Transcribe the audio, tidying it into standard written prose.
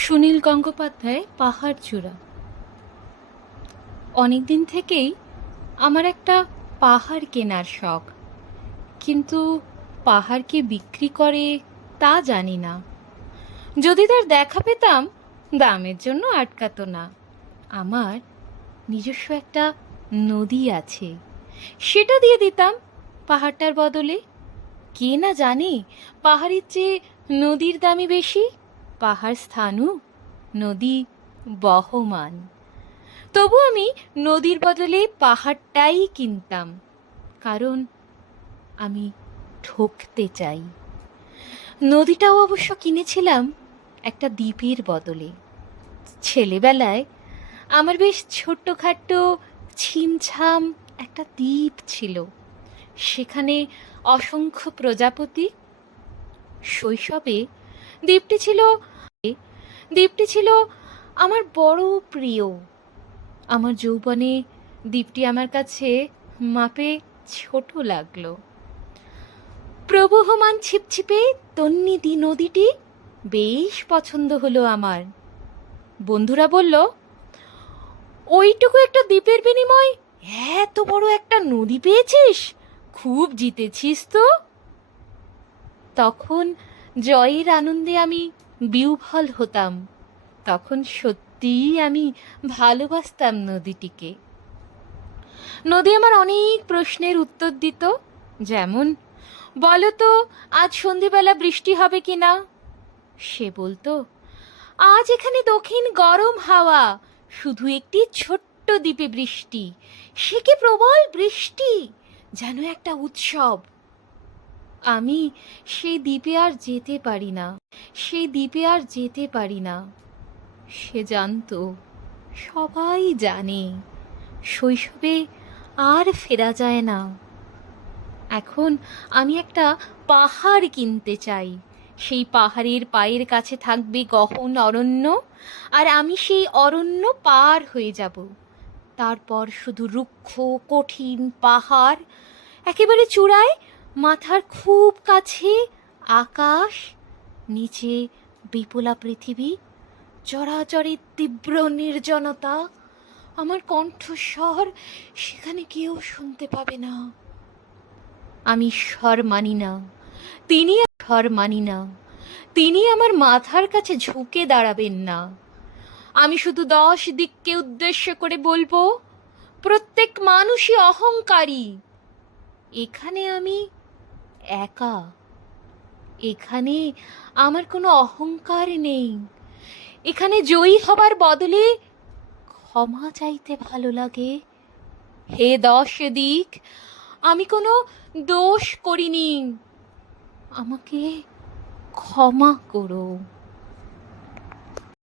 সুনীল গঙ্গোপাধ্যায় পাহাড় চূড়া। অনেকদিন থেকেই আমার একটা পাহাড় কেনার শখ, কিন্তু পাহাড় কে বিক্রি করে তা জানি না। যদি তার দেখা পেতাম, দামের জন্য আটকাতো না। আমার নিজস্ব একটা নদী আছে, সেটা দিয়ে দিতাম পাহাড়টার বদলে। কে না জানে পাহাড়ের চেয়ে নদীর দামই বেশি। পাহাড় স্থাণু, নদী বহমান। তবু আমি নদীর বদলে পাহাড়টাই কিনতাম, কারণ আমি ঠকতে চাই। নদীটাও অবশ্য কিনেছিলাম একটা দ্বীপের বদলে। ছেলেবেলায় আমার বেশ ছোট্টখাট্ট ছিমছাম একটা দ্বীপ ছিল, সেখানে অসংখ্য প্রজাপতি। শৈশবে দ্বীপটি ছিল দ্বীপটি ছিল আমার বড় প্রিয়। আমার যৌবনে দ্বীপটি আমার কাছে মাপে ছোট লাগলো। প্রবহমান ছিপছিপে তন্নিধি নদীটি বেশ পছন্দ হলো আমার। বন্ধুরা বলল, ওইটুকু একটা দ্বীপের বিনিময় এত বড় একটা নদী পেয়েছিস, খুব জিতেছিস তো। তখন জয়ের আনন্দে আমি বিহ্বল হতাম। তখন সত্যিই আমি ভালোবাসতাম নদীটিকে। নদী আমার অনেক প্রশ্নের উত্তর দিত, যেমন, বলো তো আজ সন্ধেবেলা বৃষ্টি হবে কিনা। সে বলতো, আজ এখানে দক্ষিণ গরম হাওয়া, শুধু একটি ছোট্ট দ্বীপে বৃষ্টি, সে কি প্রবল বৃষ্টি, যেন একটা উৎসব। আমি সেই দ্বীপে আর যেতে পারি না, সেই দ্বীপে আর যেতে পারি না। সে জানতো, সবাই জানে, শৈশবে আর ফেরা যায় না। এখন আমি একটা পাহাড় কিনতে চাই। সেই পাহাড়ের পায়ের কাছে থাকবে গহন অরণ্য, আর আমি সেই অরণ্য পার হয়ে যাব। তারপর শুধু রুক্ষ কঠিন পাহাড়, একেবারে চূড়ায় মাথার খুব কাছে আকাশ, নিচে বিপুলা পৃথিবী, চরাচরের তীব্র নির্জনতা। আমার কণ্ঠস্বর সেখানে কেউ শুনতে পাবে না। আমি স্বর মানি না, তিনি স্বর মানি না, তিনি আমার মাথার কাছে ঝুঁকে দাঁড়াবেন না। আমি শুধু 10 দিককে উদ্দেশ্য করে বলবো, প্রত্যেক মানুষই অহংকারী। এখানে আমি একা, এখানে আমার কোনো অহংকার নেই। এখানে জয়ী হবার বদলে ক্ষমা চাইতে ভালো লাগে। হে 10 দিক, আমি কোনো দোষ করিনি, আমাকে ক্ষমা করো।